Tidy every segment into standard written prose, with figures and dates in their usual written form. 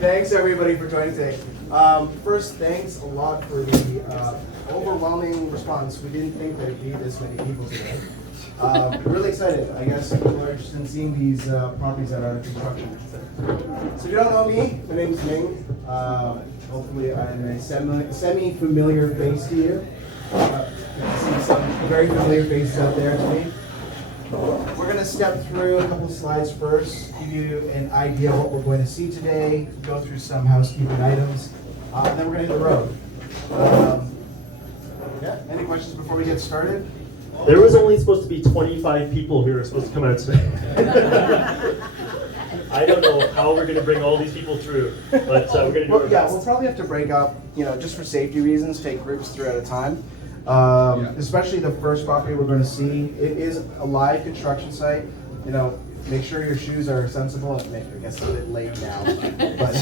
Thanks everybody for joining today. First, thanks a lot for the overwhelming response. We didn't think there'd be this many people today. Really excited. I guess people are interested in seeing these properties that are under construction. So if you don't know me, my name is Ming. Hopefully I'm a semi-familiar face to you. I see some very familiar faces out there to me. We're going to step through a couple of slides first, give you an idea of what we're going to see today, go through some housekeeping items, and then we're going to hit the road. Yeah, any questions before we get started? There was only supposed to be 25 people who were supposed to come out today. I don't know how we're going to bring all these people through, but we're going to do our best. We'll probably have to break up, just for safety reasons, take groups through at a time. Especially the first property we're going to see. It is a live construction site. Make sure your shoes are sensible. I guess it's a bit late now, but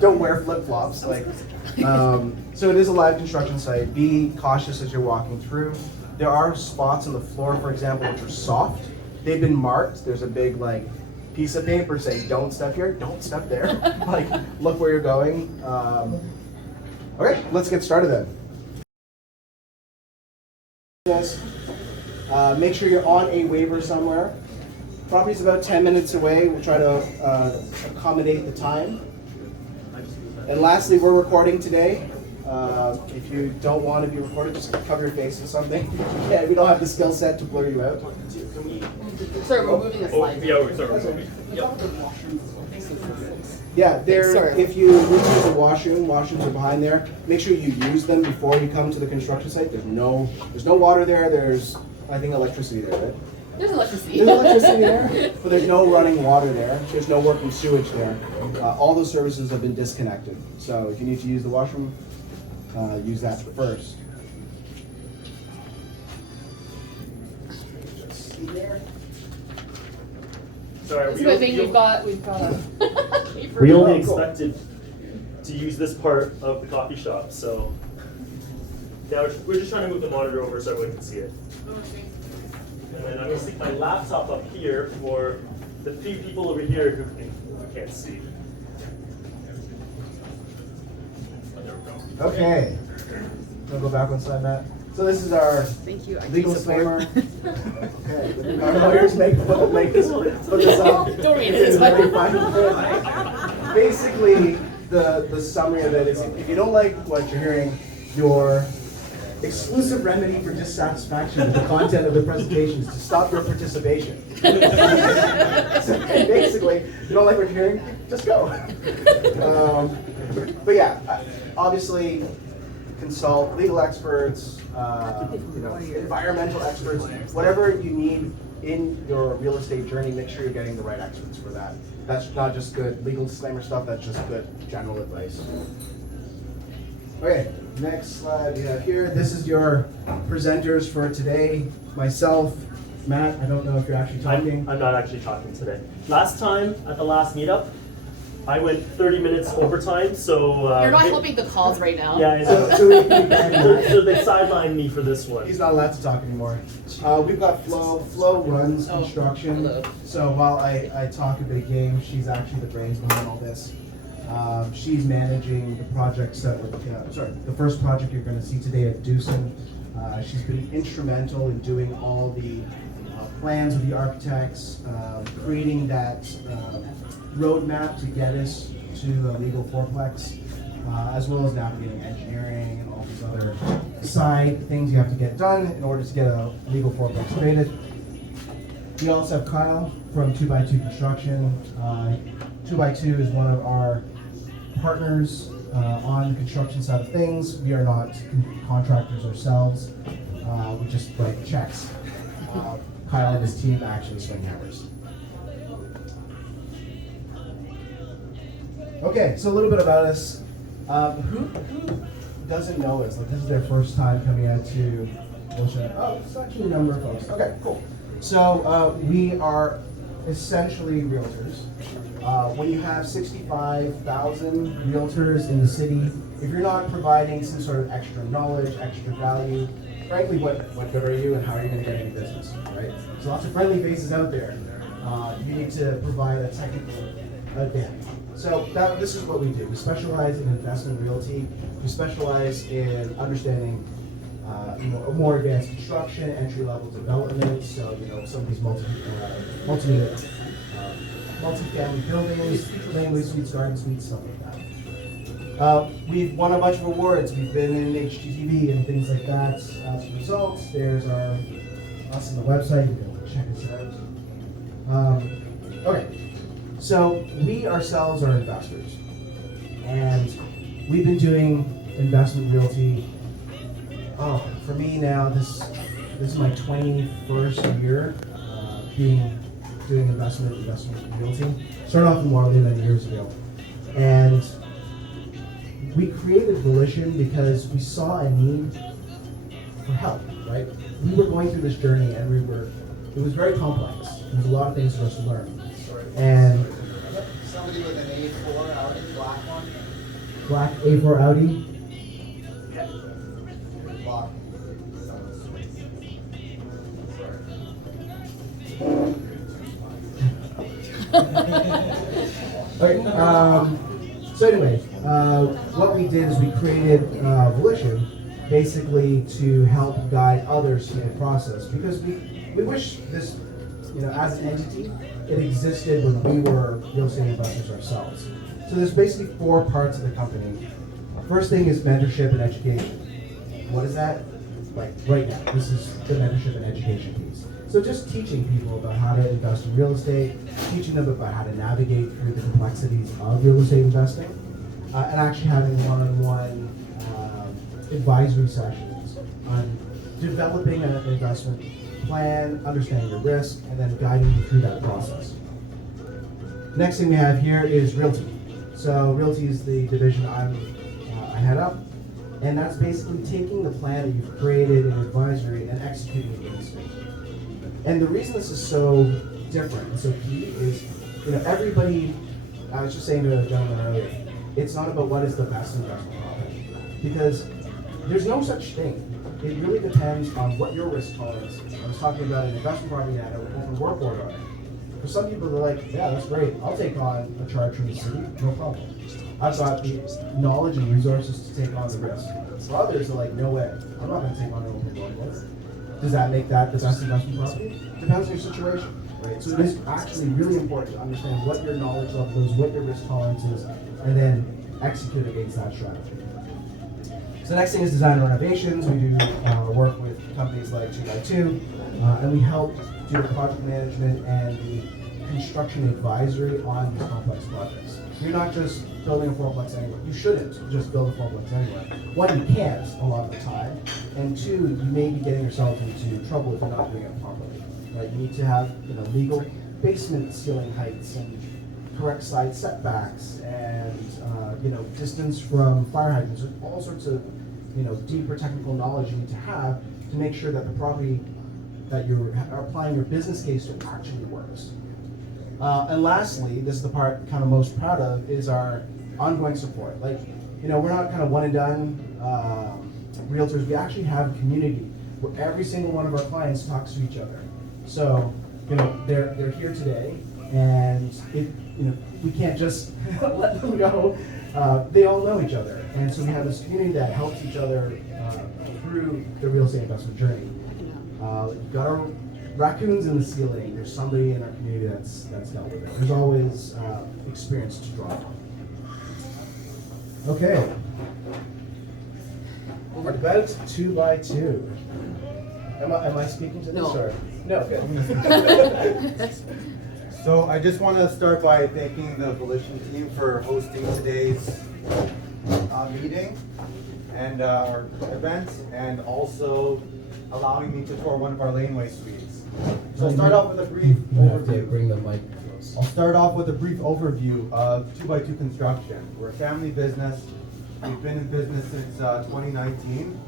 don't wear flip-flops. So it is a live construction site. Be cautious as you're walking through. There are spots on the floor, for example, which are soft. They've been marked. There's a big piece of paper saying, "Don't step here, don't step there." Look where you're going. Okay, let's get started then. Make sure you're on a waiver somewhere. Property's about 10 minutes away. We'll try to accommodate the time. And lastly, we're recording today. If you don't want to be recorded, just cover your face with something. Yeah, we don't have the skill set to blur you out. Sorry, we're moving a slide. We're moving. Yeah, if you need to use a washrooms are behind there. Make sure you use them before you come to the construction site. There's no water there. There's, I think, electricity there, right? There's electricity. There's electricity there, but there's no running water there. There's no working sewage there. All those services have been disconnected. So if you need to use the washroom, use that first. Sorry, we've got a. We only expected to use this part of the coffee shop, so now we're just trying to move the monitor over so everyone can see it. And then I'm going to stick my laptop up here for the few people over here who can't see. Okay. We'll go back one slide, Matt. So this is our legal disclaimer. Okay. Our lawyers make this up. Don't read it. It's fine. Basically, the summary of it is, if you don't like what you're hearing, your exclusive remedy for dissatisfaction with the content of the presentation is to stop your participation. So basically, if you don't like what you're hearing, just go. But yeah, obviously, consult legal experts, environmental experts, whatever you need in your real estate journey. Make sure you're getting the right experts for that. That's not just good legal disclaimer stuff. That's just good general advice. Okay, next slide we have here. This is your presenters for today. Myself, Matt. I don't know if you're actually talking. I'm not actually talking today. Last time at the last meetup, I went 30 minutes overtime, so... You're not helping the cause right now. Yeah, I know. So they sidelined me for this one. He's not allowed to talk anymore. We've got Flo. Flo runs construction. Hello. So while I talk a big game, she's actually the brains behind all this. She's managing the projects that were... the first project you're going to see today at Dewson. She's been instrumental in doing all the plans with the architects, creating that roadmap to get us to a legal fourplex, as well as navigating engineering and all these other side things you have to get done in order to get a legal fourplex created. We also have Kyle from 2x2 Construction. 2x2 is one of our partners on the construction side of things. We are not contractors ourselves. We just write checks. Kyle and his team actually swing hammers. Okay, so a little bit about us. Who doesn't know us? This is their first time coming out to Volition. Oh, it's actually a number of folks. Okay, cool. So we are essentially realtors. When you have 65,000 realtors in the city, if you're not providing some sort of extra knowledge, extra value, frankly, what good are you and how are you going to get any business, right? There's lots of friendly faces out there. you need to provide a technical advantage. So this is what we do. We specialize in investment realty. We specialize in understanding more advanced construction, entry-level development. So some of these multi-unit, multi-family buildings, Laneway suites, garden suites, stuff like that. We've won a bunch of awards. We've been in HGTV and things like that. As a result, there's us on the website. You can check us out. Okay, so we ourselves are investors, and we've been doing investment realty. For me now, this is my 21st year doing investment realty. Started off in Waterloo many years ago, and we created Volition because we saw a need for help. Right? We were going through this journey, and it was very complex. There's a lot of things for us to learn. And somebody with an A4 Audi, black one. Black A4 Audi. Block. Okay, so anyway, what we did is we created Volition basically to help guide others through the process, because we wish this, as an entity, it existed when we were real estate investors ourselves. So there's basically 4 parts of the company. First thing is mentorship and education. What is that? Like right now, this is the mentorship and education piece. So just teaching people about how to invest in real estate, teaching them about how to navigate through the complexities of real estate investing, and actually having one-on-one advisory sessions on developing an investment plan, understanding your risk, and then guiding you through that process. Next thing we have here is realty. So realty is the division I head up, and that's basically taking the plan that you've created in advisory and executing it in the space. And the reason this is so different and so key is, everybody, I was just saying to a gentleman earlier, it's not about what is the best investment property, because there's no such thing. It really depends on what your risk tolerance is. I was talking about an investment property that had an open work order on it. For some people, they're like, yeah, that's great. I'll take on a charge from the city, no problem. I've got the knowledge and resources to take on the risk. For others, they're like, no way. I'm not going to take on an open work order. Does that make that the best investment property? Depends on your situation, right? So it is actually really important to understand what your knowledge level is, what your risk tolerance is, and then execute against that strategy. So the next thing is design and renovations. We do work with companies like 2x2, and we help do the project management and the construction advisory on these complex projects. You're not just building a fourplex anyway. You shouldn't just build a fourplex anyway. One, you can't a lot of the time, and two, you may be getting yourself into trouble if you're not doing it properly. Right? You need to have legal basement ceiling heights and correct side setbacks and distance from fire hydrants. There's all sorts of deeper technical knowledge you need to have to make sure that the property that you're applying your business case to actually works. And lastly, this is the part kind of most proud of, is our ongoing support. Like, we're not kind of one and done realtors. We actually have a community where every single one of our clients talks to each other. So, they're here today, and we can't just let them go. They all know each other, and so we have this community that helps each other through the real estate investment journey. We've got our raccoons in the ceiling. There's somebody in our community that's dealt with it. There's always experience to draw from. Okay. About 2x2. Am I speaking to this? No. Or? No. Good. So I just want to start by thanking the Volition team for hosting today's meeting and our event, and also allowing me to tour one of our Laneway suites. So I'll start off with a brief overview. Bring the mic close. I'll start off with a brief overview of 2x2 construction. We're a family business. We've been in business since 2019.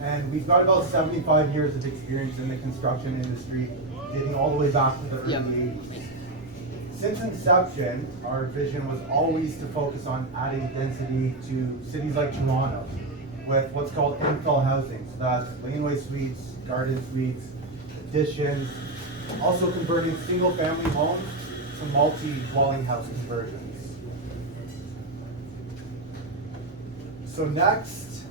And we've got about 75 years of experience in the construction industry, dating all the way back to the early 80s. Since inception, our vision was always to focus on adding density to cities like Toronto with what's called infill housing. So that's laneway suites, garden suites, additions, Also converting single-family homes to multi-dwelling house conversions. So next,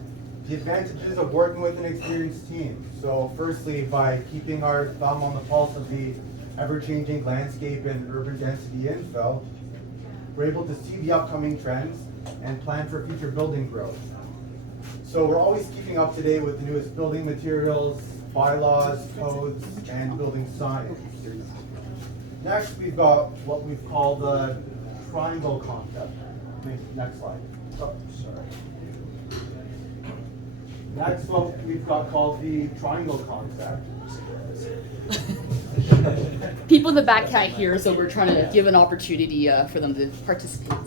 the advantages of working with an experienced team. So firstly, by keeping our thumb on the pulse of the ever-changing landscape and urban density infill, we're able to see the upcoming trends and plan for future building growth. So we're always keeping up to date with the newest building materials, bylaws, codes, and building science. Next, we've got what we've called the triangle concept. Next slide. Oh, sorry. Next, what we've got called the triangle concept. People in the back can't hear, so we're trying to give an opportunity for them to participate.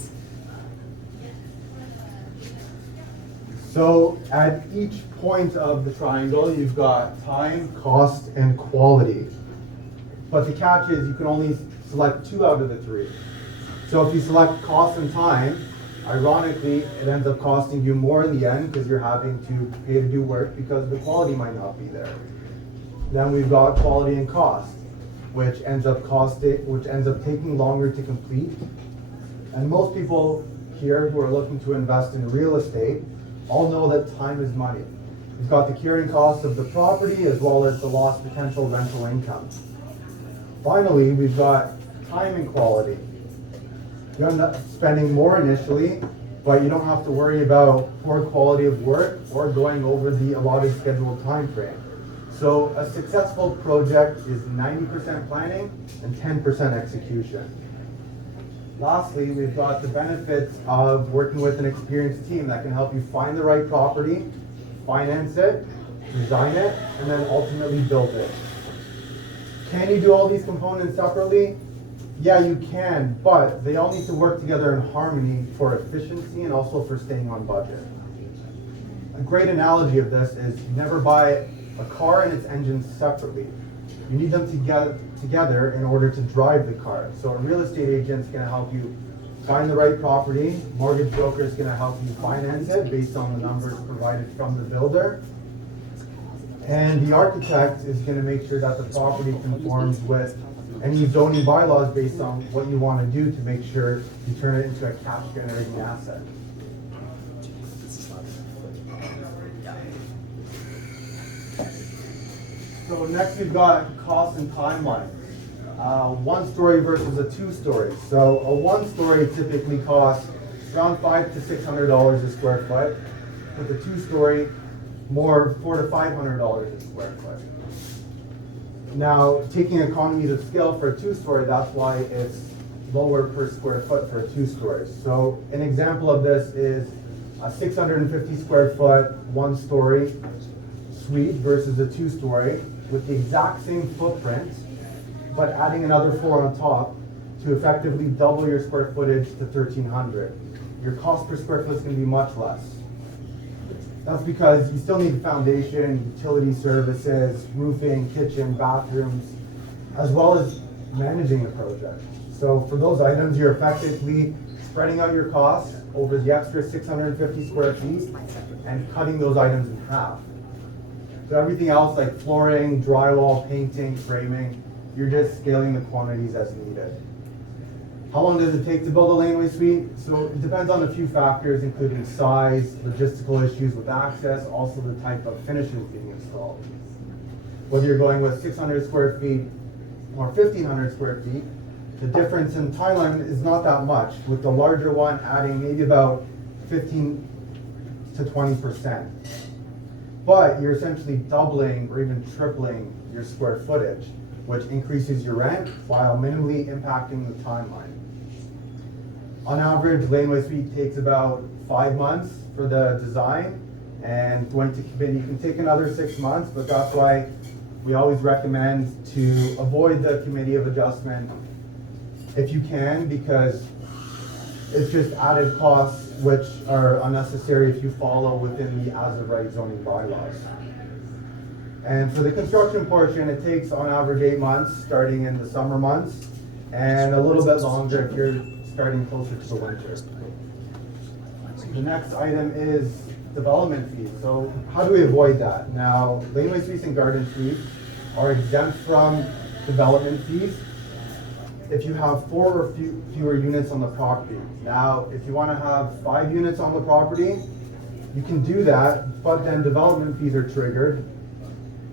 So at each point of the triangle, you've got time, cost, and quality. But the catch is you can only select 2 out of the 3. So if you select cost and time, ironically, it ends up costing you more in the end because you're having to pay to do work because the quality might not be there. Then we've got quality and cost, which ends up taking longer to complete. And most people here who are looking to invest in real estate all know that time is money. You've got the carrying cost of the property as well as the lost potential rental income. Finally, we've got time and quality. You end up spending more initially, but you don't have to worry about poor quality of work or going over the allotted scheduled time frame. So a successful project is 90% planning and 10% execution. Lastly, we've got the benefits of working with an experienced team that can help you find the right property, finance it, design it, and then ultimately build it. Can you do all these components separately? Yeah, you can, but they all need to work together in harmony for efficiency and also for staying on budget. A great analogy of this is you never buy a car and its engines separately. You need them together in order to drive the car. So a real estate agent is going to help you find the right property. Mortgage broker is going to help you finance it based on the numbers provided from the builder. And the architect is going to make sure that the property conforms with any zoning bylaws based on what you want to do to make sure you turn it into a cash generating asset. So next we've got cost and timeline. 1-story versus a 2-story. So a 1-story typically costs around $500 to $600 a square foot. With a 2-story, more $400 to $500 a square foot. Now, taking economies of scale for a 2-story, that's why it's lower per square foot for a 2-story. So an example of this is a 650 square foot 1-story suite versus a 2-story with the exact same footprint, but adding another 4 on top to effectively double your square footage to 1,300. Your cost per square foot is going to be much less. That's because you still need foundation, utility services, roofing, kitchen, bathrooms, as well as managing the project. So for those items, you're effectively spreading out your costs over the extra 650 square feet and cutting those items in half. So everything else like flooring, drywall, painting, framing, you're just scaling the quantities as needed. How long does it take to build a Laneway suite? So it depends on a few factors, including size, logistical issues with access, also the type of finishes being installed. Whether you're going with 600 square feet or 1,500 square feet, the difference in timeline is not that much, with the larger one adding maybe about 15 to 20%. But you're essentially doubling or even tripling your square footage, which increases your rent while minimally impacting the timeline. On average, Laneway suite takes about 5 months for the design, and going to committee you can take another 6 months, but that's why we always recommend to avoid the committee of adjustment if you can, because it's just added costs which are unnecessary if you follow within the as-of-right zoning bylaws. And for the construction portion, it takes on average 8 months, starting in the summer months, and a little bit longer if you're starting closer to the winter. The next item is development fees. So how do we avoid that? Now, Laneway suites and garden suites are exempt from development fees if you have 4 or fewer units on the property. Now, if you want to have 5 units on the property, you can do that, but then development fees are triggered,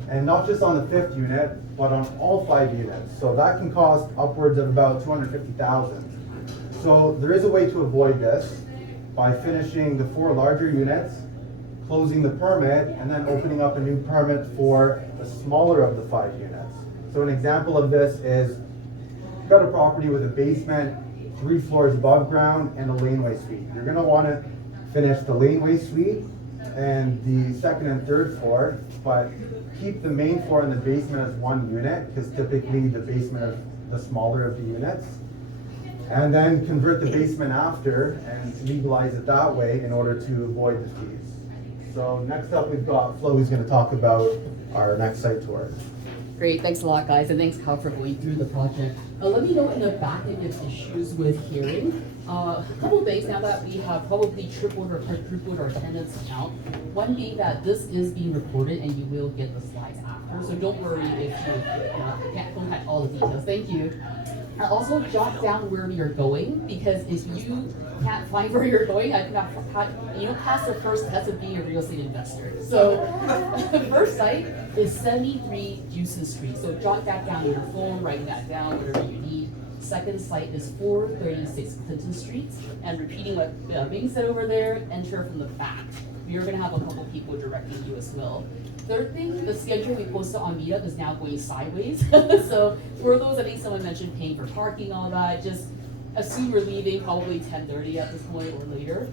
and not just on the 5th unit, but on all 5 units. So that can cost upwards of about $250,000. So there is a way to avoid this by finishing the 4 larger units, closing the permit, and then opening up a new permit for the smaller of the 5 units. So an example of this is, you've got a property with a basement, 3 floors above ground, and a laneway suite. You're gonna wanna finish the laneway suite and the 2nd and 3rd floor, but keep the main floor and the basement as 1 unit, because typically the basement is the smaller of the units. And then convert the basement after and legalize it that way in order to avoid the fees. So next up, we've got Flo, who's gonna talk about our next site tour. Great, thanks a lot, guys, and thanks, Kyle, for going through the project. Let me know in the back if there's issues with hearing. A couple of things now that we have probably tripled or quadrupled our attendance count. One being that this is being recorded and you will get the slides after, so don't worry if you don't have all the details. Thank you. And also jot down where we are going, because if you can't find where you're going, you don't pass the first test of being a real estate investor. So the first site is 73 Houston Street. So jot that down on your phone, write that down, whatever you need. Second site is 436 Clinton Street. And repeating what Bing said over there, enter from the back. You're gonna have a couple people directing you as well. Third thing, the schedule we posted on Meetup is now going sideways. So for those, I think someone mentioned paying for parking, all that, just assume we're leaving probably 10:30 at this point or later.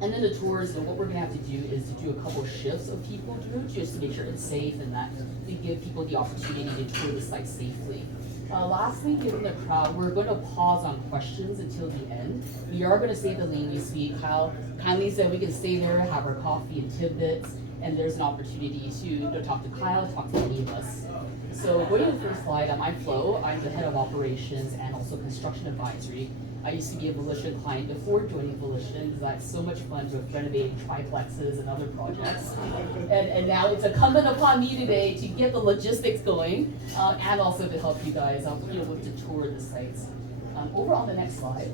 And then the tours, so what we're gonna have to do is to do a couple shifts of people do, just to make sure it's safe and that we give people the opportunity to tour the site safely. Lastly, given the crowd, we're going to pause on questions until the end. We are going to save the laneway suite. Kyle kindly said we can stay there, have our coffee and tidbits, and there's an opportunity to talk to Kyle, talk to any of us. So going to the first slide, I'm Flo. I'm the head of operations and also construction advisory. I used to be a Volition client before joining Volition because I had so much fun with renovating triplexes and other projects. And now it's incumbent upon me today to get the logistics going and also to help you guys with the tour of the sites. Over on the next slide.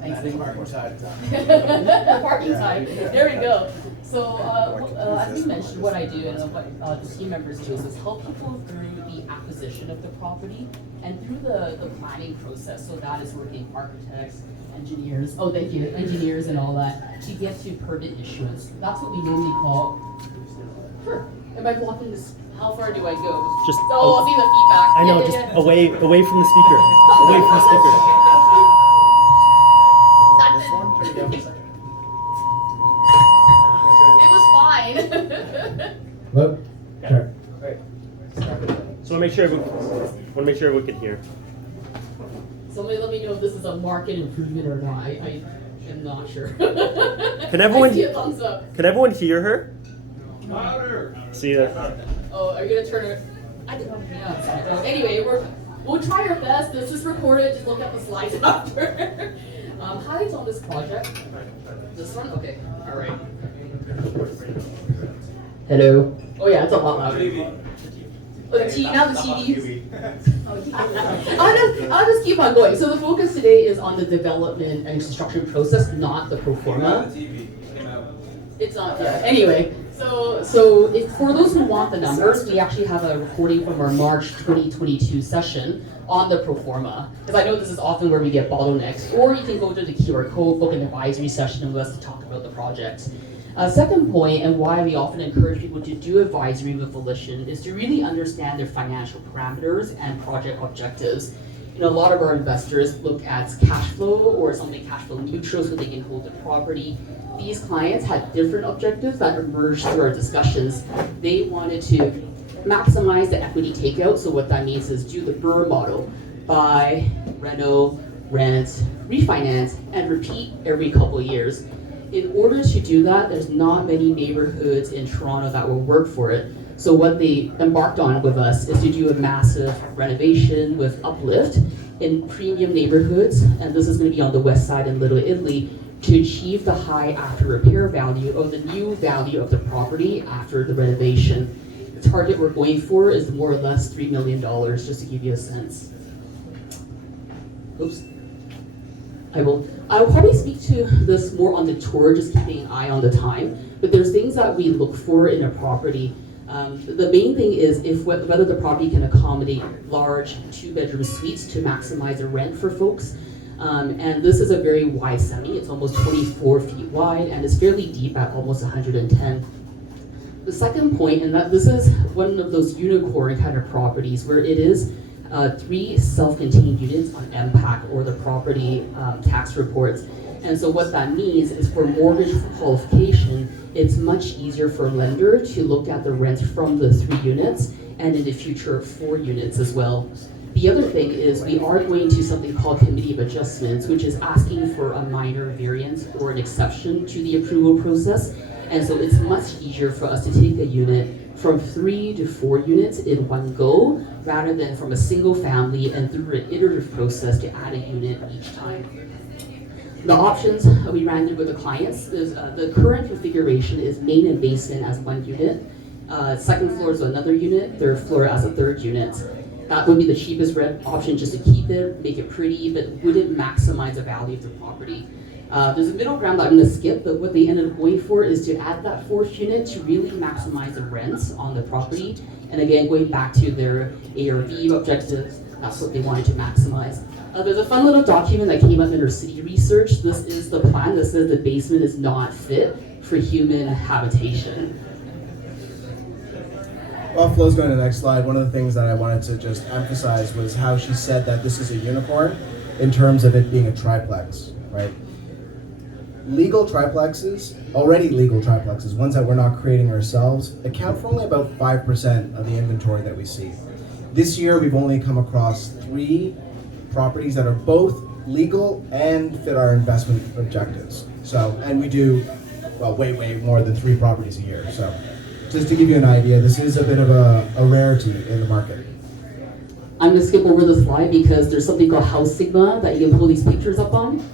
Thanks, Ving. Parking time. Parking time. There we go. So as we mentioned, what I do and what the team members do is help people through the acquisition of the property and through the planning process. So that is working architects, engineers, engineers and all that to get to permit issuance. That's what we normally call. Sure. Am I blocking this? How far do I go? Just I'll see the feedback. I know, away from the speaker. Away from the speaker. It was fine. Hello? Sure. So want to make sure everyone can hear. Somebody let me know if this is a market improvement or not. I am not sure. Can everyone? I see a thumbs up. Can everyone hear her? Louder. See that? Oh, are you gonna turn it? I didn't know. Yeah. Anyway, we'll try our best. This is recorded. Just look at the slides after. Highlights on this project. This one? Okay. All right. Hello. Oh yeah, it's a lot louder. Oh, now the TVs. I'll just keep on going. So the focus today is on the development and construction process, not the pro forma. It's not yet. Anyway, so for those who want the numbers, we actually have a recording from our March 2022 session on the pro forma. Because I know this is often where we get bottlenecks. Or you can go to the QR code, book an advisory session with us to talk about the project. Second point, and why we often encourage people to do advisory with Volition, is to really understand their financial parameters and project objectives. You know, a lot of our investors look at cash flow or something cash flow neutral so they can hold the property. These clients had different objectives that emerged through our discussions. They wanted to maximize the equity takeout, so what that means is do the BRRRR model, buy, reno, rent, refinance, and repeat every couple of years. In order to do that, there's not many neighborhoods in Toronto that will work for it. So what they embarked on with us is to do a massive renovation with uplift in premium neighborhoods, and this is going to be on the west side in Little Italy, to achieve the high after repair value of the new value of the property after the renovation. target we're going for is more or less $3 million, just to give you a sense. Oops. I'll probably speak to this more on the tour, just keeping an eye on the time. But there's things that we look for in a property. The main thing is whether the property can accommodate large 2-bedroom suites to maximize the rent for folks. And this is a very wide semi. It's almost 24 feet wide, and it's fairly deep at almost 110. The second point, and that this is one of those unicorn kind of properties where it is 3 self-contained units on MPAC, or the property tax reports. And so what that means is for mortgage qualification, it's much easier for a lender to look at the rent from the 3 units, and in the future 4 units as well. The other thing is we are going to something called committee of adjustments, which is asking for a minor variance or an exception to the approval process. And so it's much easier for us to take a unit from 3 to 4 units in one go, rather than from a single family and through an iterative process to add a unit each time. The options we ran through with the clients is the current configuration is main and basement as 1 unit, second floor is another unit, third floor as a 3rd unit. That would be the cheapest rent option, just to keep it, make it pretty, but wouldn't maximize the value of the property. There's a middle ground that I'm going to skip, but what they ended up going for is to add that 4th unit to really maximize the rents on the property. And again, going back to their ARV objectives, that's what they wanted to maximize. There's a fun little document that came up in our city research. This is the plan that says the basement is not fit for human habitation. While Flo's going to the next slide, one of the things that I wanted to just emphasize was how she said that this is a unicorn in terms of it being a triplex, right? Legal triplexes, already legal triplexes, ones that we're not creating ourselves, account for only about 5% of the inventory that we see. This year, we've only come across 3 properties that are both legal and fit our investment objectives. So, and we do, well, way more than 3 properties a year. So, just to give you an idea, this is a bit of a rarity in the market. I'm going to skip over the slide because there's something called House Sigma that you can pull these pictures up on.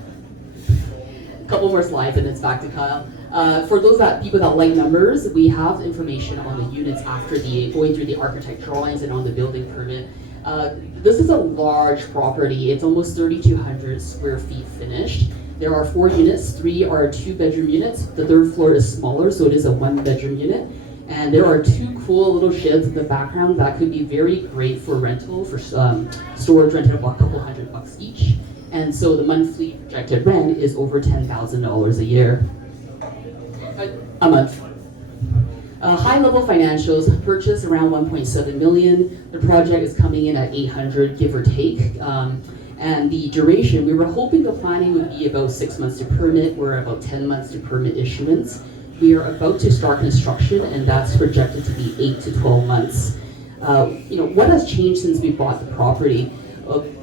A couple more slides and it's back to Kyle. For those people that like numbers, we have information on the units after going through the architect drawings and on the building permit. This is a large property. It's almost 3,200 square feet finished. There are 4 units, 3 are 2-bedroom units. The 3rd floor is smaller, so it is a 1-bedroom unit. And there are 2 cool little sheds in the background that could be very great for rental, for storage rented about a couple $100 each. And so the monthly projected rent is over $10,000 a year. A month. High-level financials, purchase around 1.7 million. The project is coming in at 800, give or take. And the duration, we were hoping the planning would be about 6 months to permit. We're about 10 months to permit issuance. We are about to start construction, and that's projected to be 8 to 12 months. What has changed since we bought the property?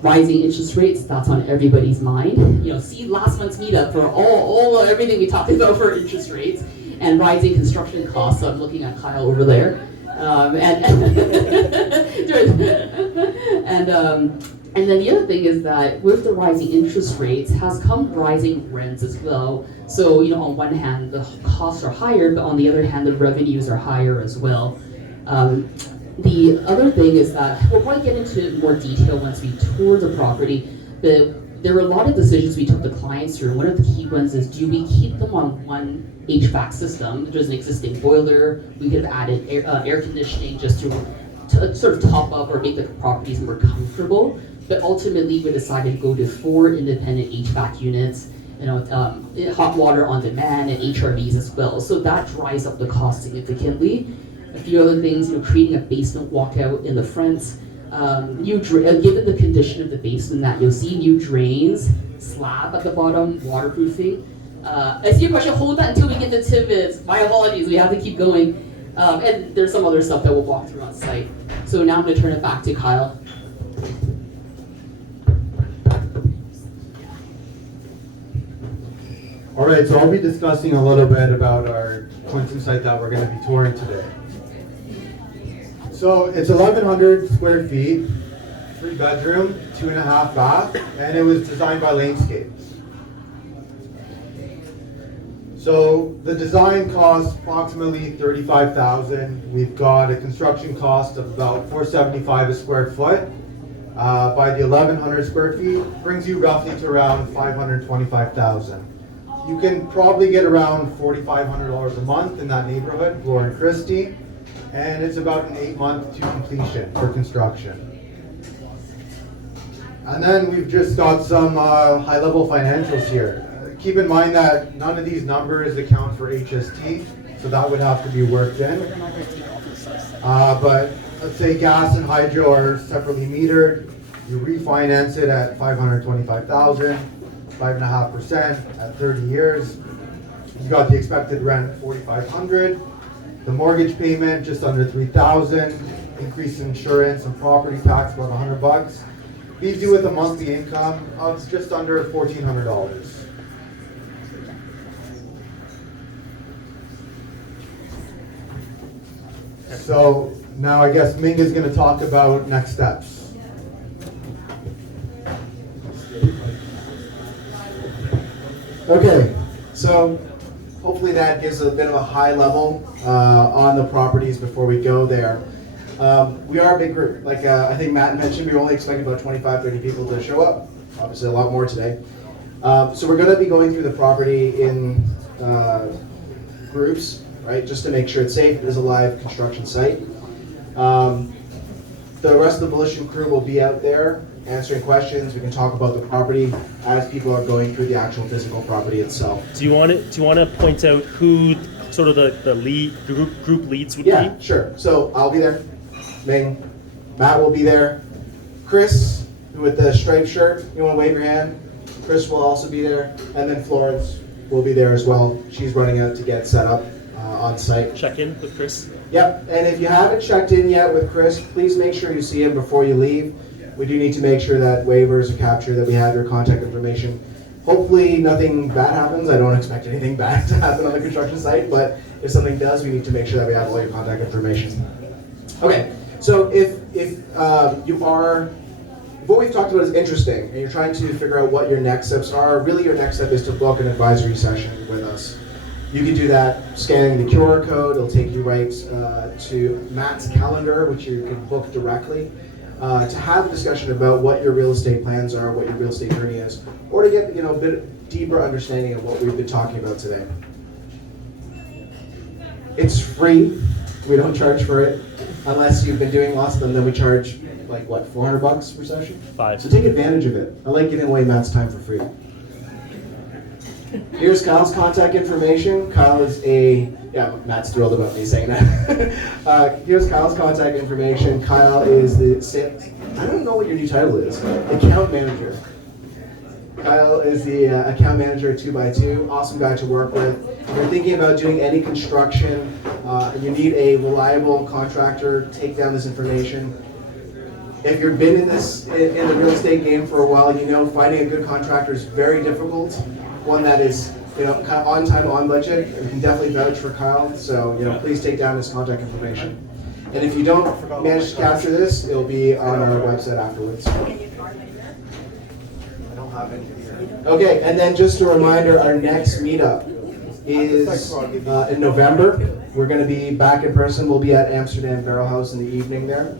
Rising interest rates, that's on everybody's mind. See last month's meetup for everything we talked about for interest rates, and rising construction costs. So I'm looking at Kyle over there. And then the other thing is that with the rising interest rates has come rising rents as well. So, on one hand, the costs are higher, but on the other hand, the revenues are higher as well. The other thing is that we'll probably get into more detail once we tour the property, but there were a lot of decisions we took the clients through. One of the key ones is, do we keep them on one HVAC system? There's an existing boiler. We could have added air conditioning just to sort of top up or make the properties more comfortable. But ultimately, we decided to go to 4 independent HVAC units, hot water on demand and HRVs as well. So that drives up the cost significantly. A few other things, creating a basement walkout in the front. Given the condition of the basement that you'll see, new drains, slab at the bottom, waterproofing. I see a question, hold that until we get to Tibbetts. My apologies, we have to keep going. And there's some other stuff that we'll walk through on site. So now I'm going to turn it back to Kyle. All right, so I'll be discussing a little bit about our Clinton site that we're going to be touring today. So it's 1,100 square feet, 3-bedroom, 2.5 bath, and it was designed by Lanescape. So the design costs approximately $35,000. We've got a construction cost of about $475 a square foot. By the 1,100 square feet, brings you roughly to around $525,000. You can probably get around $4,500 a month in that neighborhood, Bloor and Christie, and it's about an 8-month to completion for construction. And then we've just got some high-level financials here. Keep in mind that none of these numbers account for HST, so that would have to be worked in. But let's say gas and hydro are separately metered. You refinance it at $525,000, 5.5% at 30 years. You got the expected rent at $4,500. The mortgage payment just under $3,000. Increase in insurance and property tax about $100. Leaves you with a monthly income of just under $1,400. So now I guess Ming is going to talk about next steps. Okay, so hopefully that gives a bit of a high level on the properties before we go there. We are a big group. Like I think Matt mentioned, we were only expecting about 25, 30 people to show up. Obviously a lot more today. So we're going to be going through the property in groups, right, just to make sure it's safe. It is a live construction site. The rest of the Volition crew will be out there answering questions. We can talk about the property as people are going through the actual physical property itself. Do you want to point out who sort of the group leads would be? Yeah, sure. So I'll be there. Ming, Matt will be there. Chris, who with the striped shirt, you want to wave your hand? Chris will also be there. And then Florence will be there as well. She's running out to get set up on site. Check in with Chris. Yep, and if you haven't checked in yet with Chris, please make sure you see him before you leave. We do need to make sure that waivers are captured, that we have your contact information. Hopefully nothing bad happens. I don't expect anything bad to happen on the construction site, but if something does, we need to make sure that we have all your contact information. Okay, so if what we've talked about is interesting, and you're trying to figure out what your next steps are, really your next step is to book an advisory session with us. You can do that scanning the QR code. It'll take you right to Matt's calendar, which you can book directly, to have a discussion about what your real estate plans are, what your real estate journey is, or to get a bit deeper understanding of what we've been talking about today. It's free. We don't charge for it unless you've been doing lots of them. Then we charge like what, $400 per session? 5. So take advantage of it. I like giving away Matt's time for free. Here's Kyle's contact information. Kyle is Matt's thrilled about me saying that. Here's Kyle's contact information. Kyle is I don't know what your new title is. Account manager. Kyle is the account manager at 2x2. Awesome guy to work with. If you're thinking about doing any construction, and you need a reliable contractor, take down this information. If you've been in the real estate game for a while, you know finding a good contractor is very difficult. One that is kind of on time, on budget. You can definitely vouch for Kyle, so please take down his contact information. And if you don't manage to capture this, it'll be on our website afterwards. I don't have any here. Okay, and then just a reminder, our next meetup is in November. We're going to be back in person. We'll be at Amsterdam Barrel House in the evening there.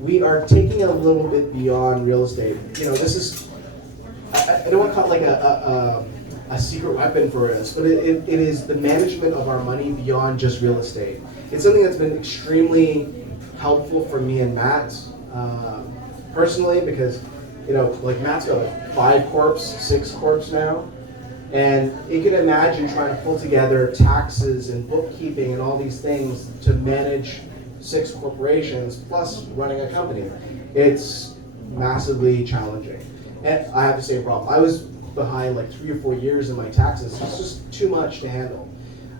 We are taking a little bit beyond real estate. This is, I don't want to call it like a secret weapon for us, but it is the management of our money beyond just real estate. It's something that's been extremely helpful for me and Matt personally, because like Matt's got like 5 corps, 6 corps now, and you can imagine trying to pull together taxes and bookkeeping and all these things to manage 6 corporations plus running a company. It's massively challenging. And I have the same problem. I was behind like 3 or 4 years in my taxes. It's just too much to handle.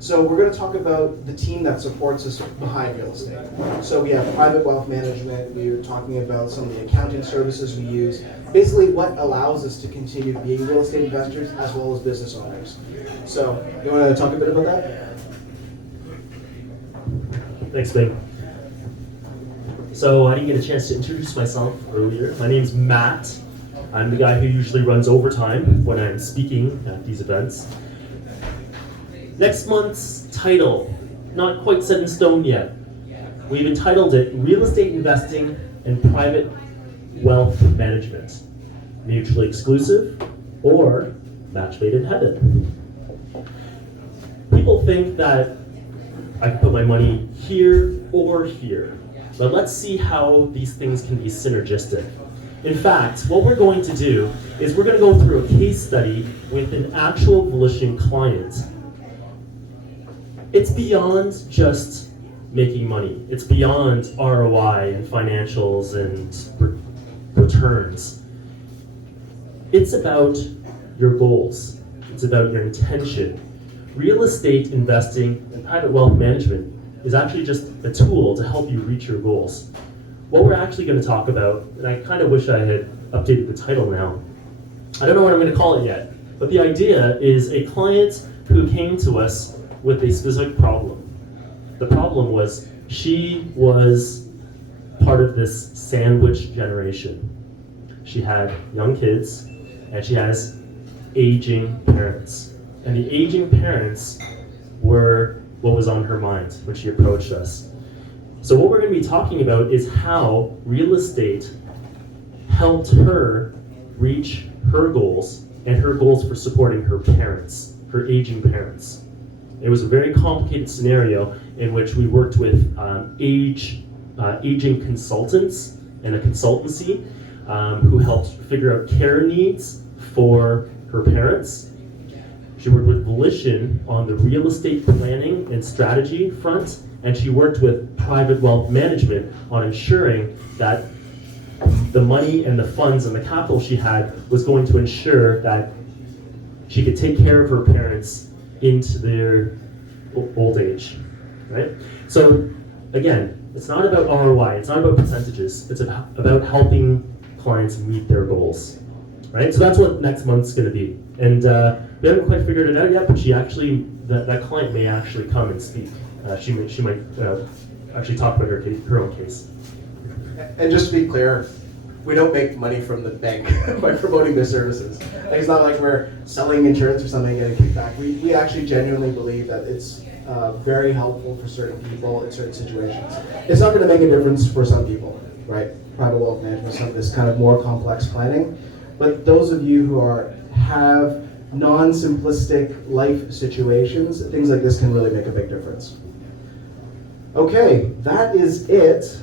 So we're going to talk about the team that supports us behind real estate. So we have private wealth management. We were talking about some of the accounting services we use. Basically what allows us to continue being real estate investors as well as business owners. So you want to talk a bit about that? Thanks, Bing. So I didn't get a chance to introduce myself earlier. My name's Matt. I'm the guy who usually runs overtime when I'm speaking at these events. Next month's title, not quite set in stone yet. We've entitled it Real Estate Investing and Private Wealth Management. Mutually exclusive or match made in heaven. People think that I can put my money here or here, but let's see how these things can be synergistic. In fact, what we're going to do is we're going to go through a case study with an actual Volition client. It's beyond just making money. It's beyond ROI and financials and returns. It's about your goals. It's about your intention. Real estate investing and private wealth management is actually just a tool to help you reach your goals. What we're actually going to talk about, and I kind of wish I had updated the title now. I don't know what I'm going to call it yet, but the idea is a client who came to us with a specific problem. The problem was she was part of this sandwich generation. She had young kids and she has aging parents. And the aging parents were what was on her mind when she approached us. So what we're going to be talking about is how real estate helped her reach her goals and her goals for supporting her parents, her aging parents. It was a very complicated scenario in which we worked with aging consultants and a consultancy who helped figure out care needs for her parents. She worked with Volition on the real estate planning and strategy front, and she worked with private wealth management on ensuring that the money and the funds and the capital she had was going to ensure that she could take care of her parents into their old age, right? So again, it's not about ROI, it's not about percentages, it's about helping clients meet their goals, right? So that's what next month's gonna be. And we haven't quite figured it out yet, but she actually, that client may actually come and speak. She might actually talk about her own case. And just to be clear, we don't make money from the bank by promoting their services. Like, it's not like we're selling insurance or something and getting kickback. We actually genuinely believe that it's very helpful for certain people in certain situations. It's not going to make a difference for some people, right? Private wealth management, some of this kind of more complex planning. But those of you who have non-simplistic life situations, things like this can really make a big difference. Okay, that is it